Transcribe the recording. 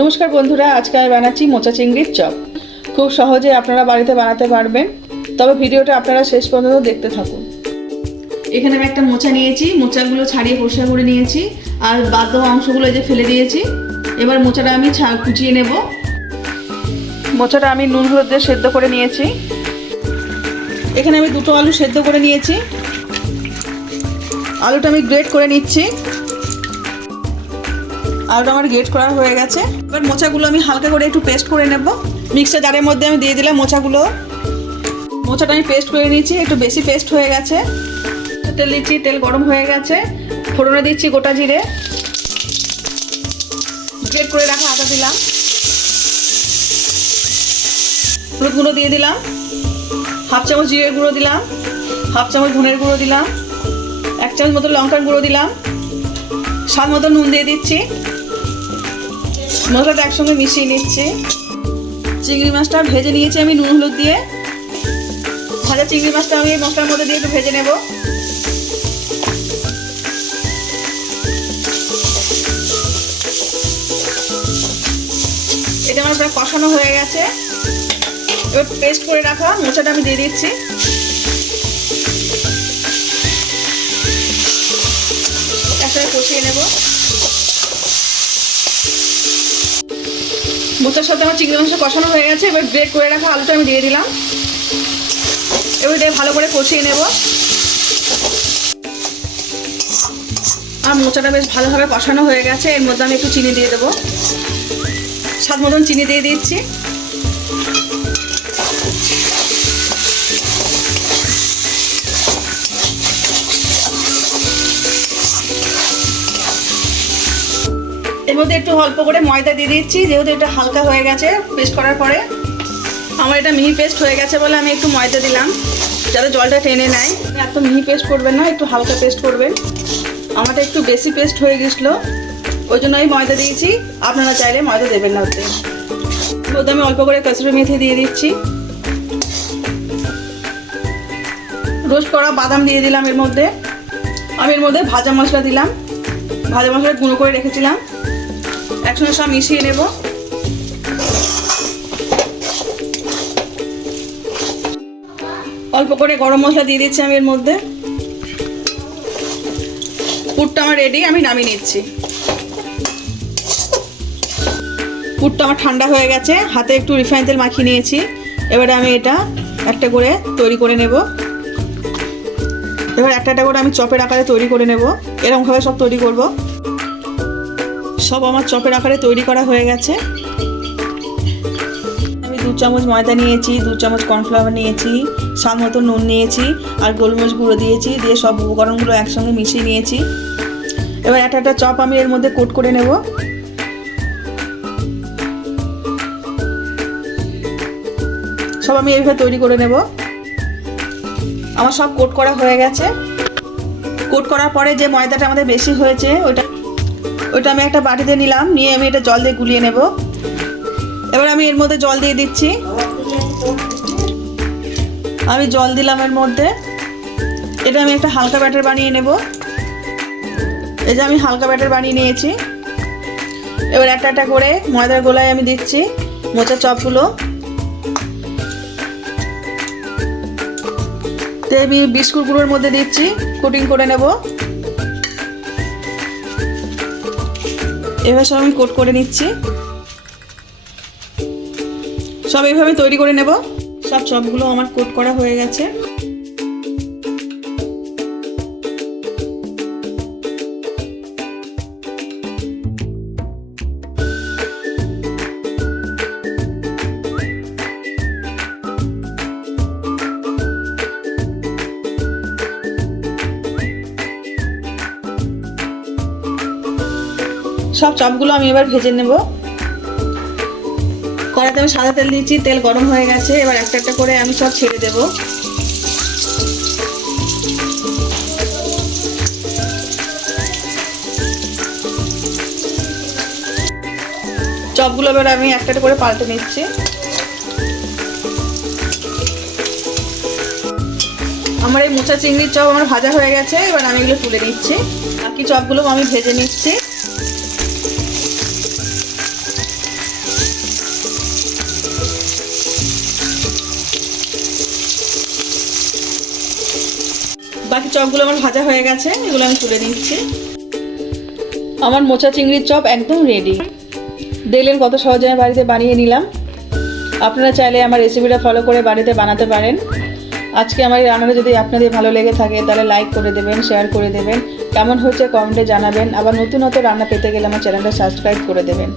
নমস্কার বন্ধুরা, আজকে আমি বানাচ্ছি মোচা চিংড়ির চপ। খুব সহজে আপনারা বাড়িতে বানাতে পারবেন, তবে ভিডিওটা আপনারা শেষ পর্যন্ত দেখতে থাকুন। এখানে আমি একটা মোচা নিয়েছি, মোচাগুলো ছাড়িয়ে পরিষ্কার করে নিয়েছি, আর বাদ দেওয়া অংশগুলো এই যে ফেলে দিয়েছি। এবার মোচাটা আমি কুচিয়ে নেব। মোচাটা আমি নুন হলুদ দিয়ে সেদ্ধ করে নিয়েছি। এখানে আমি দুটো আলু সেদ্ধ করে নিয়েছি, আলুটা আমি গ্রেট করে নিচ্ছি। আলুটা আমার গ্রেট করা হয়ে গেছে। এবার মোচাগুলো আমি হালকা করে একটু পেস্ট করে নেব। মিক্সার জারের মধ্যে আমি দিয়ে দিলাম মোচাটা আমি পেস্ট করে নিয়েছি, একটু বেশি পেস্ট হয়ে গেছে। তেল দিচ্ছি, তেল গরম হয়ে গেছে। ফোড়নে দিচ্ছি গোটা জিরে, গ্রেট করে রাখা আদা দিলাম, হলুদ গুঁড়ো দিয়ে দিলাম, হাফ চামচ জিরের গুঁড়ো দিলাম, হাফ চামচ ধনের গুঁড়ো দিলাম, 1 চামচ মতো লঙ্কার গুঁড়ো দিলাম, স্বাদ মতো নুন দিয়ে দিচ্ছি। মশলাটা একসঙ্গে মিশিয়ে নিচ্ছি। চিংড়ি মাছটা ভেজে নিয়েছি আমি নুন হলুদ দিয়ে। ভাজা চিংড়ি মাছটা আমি এই মশলার মধ্যে দিয়ে একটু ভেজে নেব। এটা আমার প্রায় কষানো হয়ে গেছে। এবার পেস্ট করে রাখা মোচাটা আমি দিয়ে দিচ্ছি। একসাথে কষিয়ে নেব। মোচার সাথে আমার চিংড়ি মাছটা কষানো হয়ে গেছে। এবার গ্রেট করে রাখা আলুটা আমি দিয়ে দিলাম। এবার দিয়ে ভালো করে কষিয়ে নেব। আর মোচাটা বেশ ভালোভাবে কষানো হয়ে গেছে। এর মধ্যে আমি একটু চিনি দিয়ে দেবো, স্বাদ মতন চিনি দিয়ে দিচ্ছি। এর মধ্যে একটু অল্প করে ময়দা দিয়ে দিচ্ছি, যেহেতু এটা হালকা হয়ে গেছে পেস্ট করার পরে। আমার এটা মিহি পেস্ট হয়ে গেছে বলে আমি একটু ময়দা দিলাম, যাতে জলটা টেনে নেয়। এত মিহি পেস্ট করবেন না, একটু হালকা পেস্ট করবেন। আমারটা একটু বেশি পেস্ট হয়ে গেছিলো, ওই জন্য আমি ময়দা দিয়েছি। আপনারা চাইলে ময়দা দেবেন না। ওতে মধ্যে আমি অল্প করে কসুরি মেথি দিয়ে দিচ্ছি। রোস্ট করা বাদাম দিয়ে দিলাম এর মধ্যে। আমি এর মধ্যে ভাজা মশলা দিলাম, ভাজা মশলা গুঁড়ো করে রেখেছিলাম। একসঙ্গে সব মিশিয়ে নেব। অল্প করে গরম মশলা দিয়ে দিচ্ছি আমি এর মধ্যে। পুরটা আমার রেডি, আমি নামিয়ে নিচ্ছি। পুরটা আমার ঠান্ডা হয়ে গেছে, হাতে একটু রিফাইন তেল মাখিয়ে নিয়েছি। এবারে আমি এটা একটা করে তৈরি করে নেব। এবার একটা করে আমি চপের আকারে তৈরি করে নেব। এরকমভাবে সব তৈরি করব। সব আমার চপের আকারে তৈরি করা হয়ে গেছে। আমি 2 চামচ ময়দা নিয়েছি, 2 চামচ কর্নফ্লাওয়ার নিয়েছি, স্বাদ মতো নুন নিয়েছি, আর গোলমরিচ গুঁড়ো দিয়েছি। দিয়ে সব উপকরণগুলো একসঙ্গে মিশিয়ে নিয়েছি। এবার একটা চপ আমি এর মধ্যে কোট করে নেব। সব আমি এইভাবে তৈরি করে নেব। আমার সব কোট করা হয়ে গেছে। কোট করার পরে যে ময়দাটা আমাদের বেশি হয়েছে ওইটা আমি একটা বাটিতে নিলাম, নিয়ে আমি এটা জল দিয়ে গুলিয়ে নেব। এবার আমি এর মধ্যে জল দিয়ে দিচ্ছি। আমি জল দিলাম এর মধ্যে। এটা আমি একটা হালকা ব্যাটার বানিয়ে নেব। এই যে আমি হালকা ব্যাটার বানিয়ে নিয়েছি। এবার একটা করে ময়দার গোলায় আমি দিচ্ছি মোচার চপগুলো। তো আমি বিস্কুটগুলোর মধ্যে দিচ্ছি, কোটিং করে নেব। এবার সব আমি কোট করে নিচ্ছি। সব এইভাবে তৈরি করে নেব। সব চপগুলো আমার কোট করা হয়ে গেছে। সব চপগুলো আমি এবার ভেজে নেব। কড়াইতে আমি সাদা তেল দিয়েছি, তেল গরম হয়ে গেছে। এবার একটা করে আমি সব ছেড়ে দেব। চপগুলো এবার আমি একটা করে পাল্টে নিচ্ছি। আমার এই মোচা চিংড়ির চপ আমার ভাজা হয়ে গেছে। এবার আমি এগুলো তুলে নিচ্ছি। বাকি চপগুলো আমি ভেজে নিচ্ছি। বাকি চপগুলো আমার ভাজা হয়ে গেছে, এগুলো আমি তুলে নিচ্ছি। আমার মোচা চিংড়ির চপ একদম রেডি। দেখলেন কত সহজে আমি বাড়িতে বানিয়ে নিলাম। আপনারা চাইলে আমার রেসিপিটা ফলো করে বাড়িতে বানাতে পারেন। আজকে আমার এই রান্নাটা যদি আপনাদের ভালো লেগে থাকে তাহলে লাইক করে দেবেন, শেয়ার করে দেবেন, কেমন হচ্ছে কমেন্টে জানাবেন। আবার নতুন রান্না পেতে গেলে আমার চ্যানেলটা সাবস্ক্রাইব করে দেবেন।